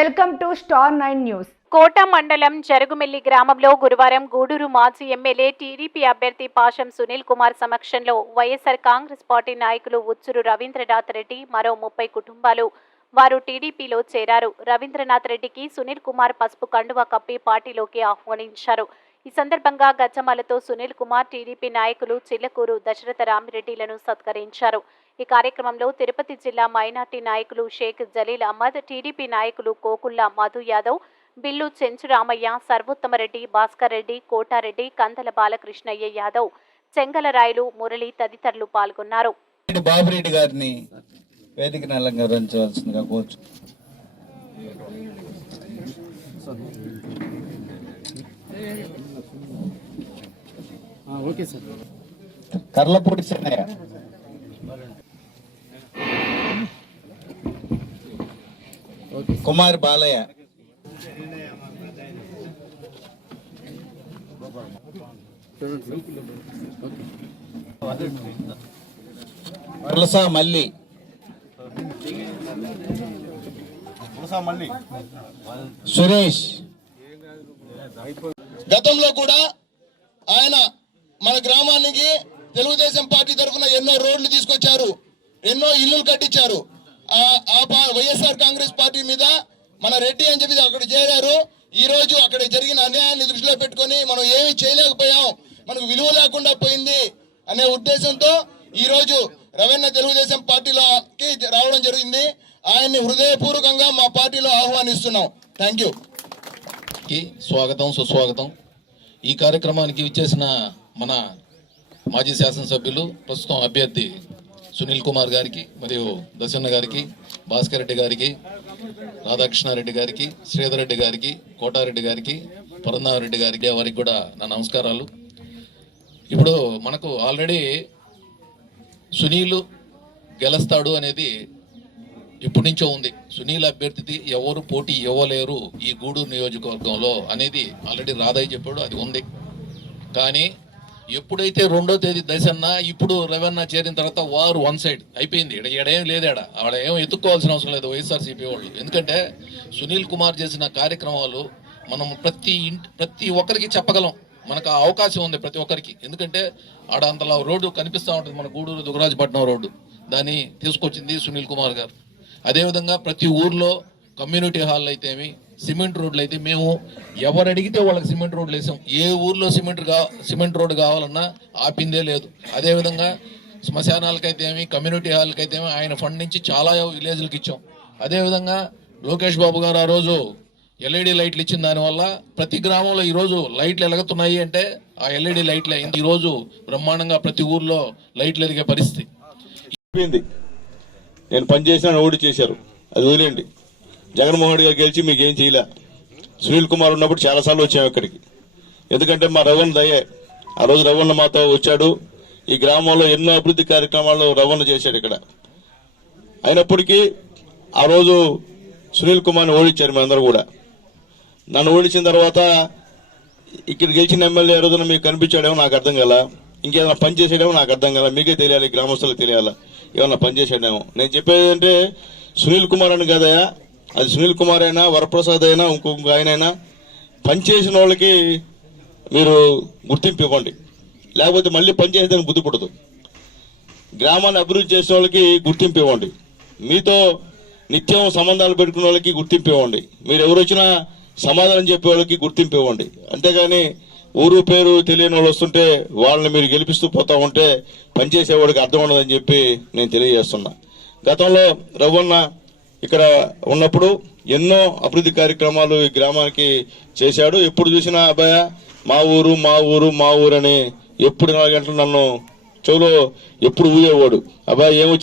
Welcome to star 9 news. Kota మండలం జరుగుమెల్లి గ్రామంలో గురువారం గూడూరు మాజీ ఎమ్మెల్యే టీడీపీ అభ్యర్థి పాషం సునీల్ కుమార్ సమక్షంలో వైఎస్ఆర్ కాంగ్రెస్ పార్టీ నాయకులు ఉచ్చురు రవీంద్రనాథ్ రెడ్డి మరో 30 కుటుంబాలు వారు టీడీపీలో చేరారు. రవీంద్రనాథ్ రెడ్డికి సునీల్ కుమార్ పసుపు కండువా కప్పి పార్టీలోకి ఆహ్వానించారు. ఈ సందర్భంగా గజ్జమాలతో సునీల్ కుమార్ టీడీపీ నాయకులు చిల్లకూరు దశరథ రామిరెడ్డిలను సత్కరించారు. ఈ కార్యక్రమంలో తిరుపతి జిల్లా మైనార్టీ నాయకులు షేక్ జలీల్ అహ్మద్, టీడీపీ నాయకులు కోకుల్లా మధు యాదవ్, బిల్లు చెంచురామయ్య, సర్వోత్తమరెడ్డి, భాస్కర్ రెడ్డి, కోటారెడ్డి, కందల బాలకృష్ణయ్య యాదవ్, చెంగలరాయలు, మురళి తదితరులు పాల్గొన్నారు. బాబురెడ్డి గారిని వేదికను అలంకరించవలసిందిగా కోరుచు. కర్లపూడి చెన్నయ్య, కుమార్ బాలయ్య, వలస మల్లి, సురేష్. గతంలో కూడా ఆయన మన గ్రామానికి తెలుగుదేశం పార్టీ తరఫున ఎన్నో రోడ్లు తీసుకొచ్చారు, ఎన్నో ఇల్లులు కట్టించారు. వైఎస్ఆర్ కాంగ్రెస్ పార్టీ మీద మన రెడ్డి అని చెప్పి అక్కడ చేరారు. ఈ రోజు అక్కడ జరిగిన అన్యాయాన్ని దృష్టిలో పెట్టుకొని మనం ఏమీ చేయలేకపోయాం, మనకు విలువ లేకుండా పోయింది అనే ఉద్దేశంతో ఈ రోజు రవీంద్ర తెలుగుదేశం పార్టీలోకి రావడం జరిగింది. ఆయన్ని హృదయపూర్వకంగా మా పార్టీలో ఆహ్వానిస్తున్నాం. Thank you. స్వాగతం, సుస్వాగతం. ఈ కార్యక్రమానికి విచ్చేసిన మన మాజీ శాసనసభ్యులు, ప్రస్తుతం అభ్యర్థి సునీల్ కుమార్ గారికి, మరియు దశన్న గారికి, భాస్కర్ రెడ్డి గారికి, రాధాకృష్ణారెడ్డి గారికి, శ్రీధర్ రెడ్డి గారికి, కోటారెడ్డి గారికి, పరందారెడ్డి గారికి, వారికి కూడా నా నమస్కారాలు. ఇప్పుడు మనకు ఆల్రెడీ సునీల్ గెలుస్తాడు అనేది ఇప్పటి నుంచో ఉంది. సునీల్ అభ్యర్థి ఎవరు పోటీ ఇవ్వలేరు ఈ గూడూరు నియోజకవర్గంలో అనేది ఆల్రెడీ రాధయ్య చెప్పాడు, అది ఉంది. కానీ ఎప్పుడైతే 2వ తేదీ దశన్న, ఇప్పుడు రవణ చేరిన తర్వాత వారు వన్ సైడ్ అయిపోయింది. ఏం లేదాడ, ఆడ ఏం ఎత్తుక్కోవాల్సిన అవసరం లేదు వైఎస్ఆర్సీపీ వాళ్ళు. ఎందుకంటే సునీల్ కుమార్ చేసిన కార్యక్రమాలు మనం ప్రతి ఒక్కరికి చెప్పగలం, మనకు ఆ అవకాశం ఉంది ప్రతి ఒక్కరికి. ఎందుకంటే ఆడ అంతలా రోడ్డు కనిపిస్తూ ఉంటుంది, మన గూడూరు దుగరాజపట్నం రోడ్డు, దాన్ని తీసుకొచ్చింది సునీల్ కుమార్ గారు. అదేవిధంగా ప్రతి ఊర్లో కమ్యూనిటీ హాల్ అయితేమి, సిమెంట్ రోడ్లు అయితే మేము ఎవరు అడిగితే వాళ్ళకి సిమెంట్ రోడ్లు వేసాం. ఏ ఊర్లో సిమెంట్ రోడ్డు కావాలన్నా ఆపిందే లేదు. అదేవిధంగా శ్మశానాలకైతేమి, కమ్యూనిటీ హాల్కి అయితేమి ఆయన ఫండ్ నుంచి చాలా విలేజ్లకు ఇచ్చాం. అదేవిధంగా లోకేష్ బాబు గారు ఆ రోజు ఎల్ఈడి లైట్లు ఇచ్చిన దానివల్ల ప్రతి గ్రామంలో ఈరోజు లైట్లు ఎలుగుతున్నాయి. అంటే ఆ ఎల్ఈడి లైట్లే ఈరోజు బ్రహ్మాండంగా ప్రతి ఊర్లో లైట్లు ఎదిగే పరిస్థితి. నేను పనిచేసిన ఓడి చేశారు, అది వదిలేండి. జగన్మోహన్ రెడ్డి గారు గెలిచి మీకు ఏం చేయలే. సునీల్ కుమార్ ఉన్నప్పుడు చాలాసార్లు వచ్చాము ఇక్కడికి. ఎందుకంటే మా రవణ దయే. ఆ రోజు రవణ మాతో వచ్చాడు. ఈ గ్రామంలో ఎన్నో అభివృద్ధి కార్యక్రమాలు రవణ చేశాడు ఇక్కడ. అయినప్పటికీ ఆ రోజు సునీల్ కుమార్ని ఓడించారు మీ అందరూ కూడా. నన్ను ఓడించిన తర్వాత ఇక్కడ గెలిచిన ఎమ్మెల్యే రోజున మీకు కనిపించాడేమో నాకు అర్థం కాల, ఇంకేదైనా పని చేసాడేమో నాకు అర్థం కాల. మీకే తెలియాలి, గ్రామస్తులకు తెలియాలా ఏమన్నా పని చేసాడేమో. నేను చెప్పేది అంటే సునీల్ కుమార్ అని కదయా, అది సునీల్ కుమార్ అయినా, వరప్రసాద్ అయినా, ఇంకొక ఆయనైనా పనిచేసిన వాళ్ళకి మీరు గుర్తింపు ఇవ్వండి, లేకపోతే మళ్ళీ పనిచేసేదానికి బుద్ధి పుడదు. గ్రామాన్ని అభివృద్ధి చేసిన వాళ్ళకి గుర్తింపు ఇవ్వండి, మీతో నిత్యం సంబంధాలు పెట్టుకున్న వాళ్ళకి గుర్తింపు ఇవ్వండి, మీరు ఎవరు వచ్చినా సమాధానం చెప్పే వాళ్ళకి గుర్తింపు ఇవ్వండి. అంతేగాని ఊరు పేరు తెలియని వాళ్ళు వస్తుంటే వాళ్ళని మీరు గెలిపిస్తూ పోతా ఉంటే పనిచేసేవాడికి అర్థం ఉండదని చెప్పి నేను తెలియజేస్తున్నా. గతంలో రవణ ఇక్కడ ఉన్నప్పుడు ఎన్నో అభివృద్ధి కార్యక్రమాలు ఈ గ్రామానికి చేశాడు. ఎప్పుడు చూసినా అబ్బాయ మా ఊరు మా ఊరు మా ఊరు అని ఎప్పుడు 4 గంటలు నన్ను చెవులో ఎప్పుడు ఊయేవాడు. అబ్బాయి ఏమొచ్చి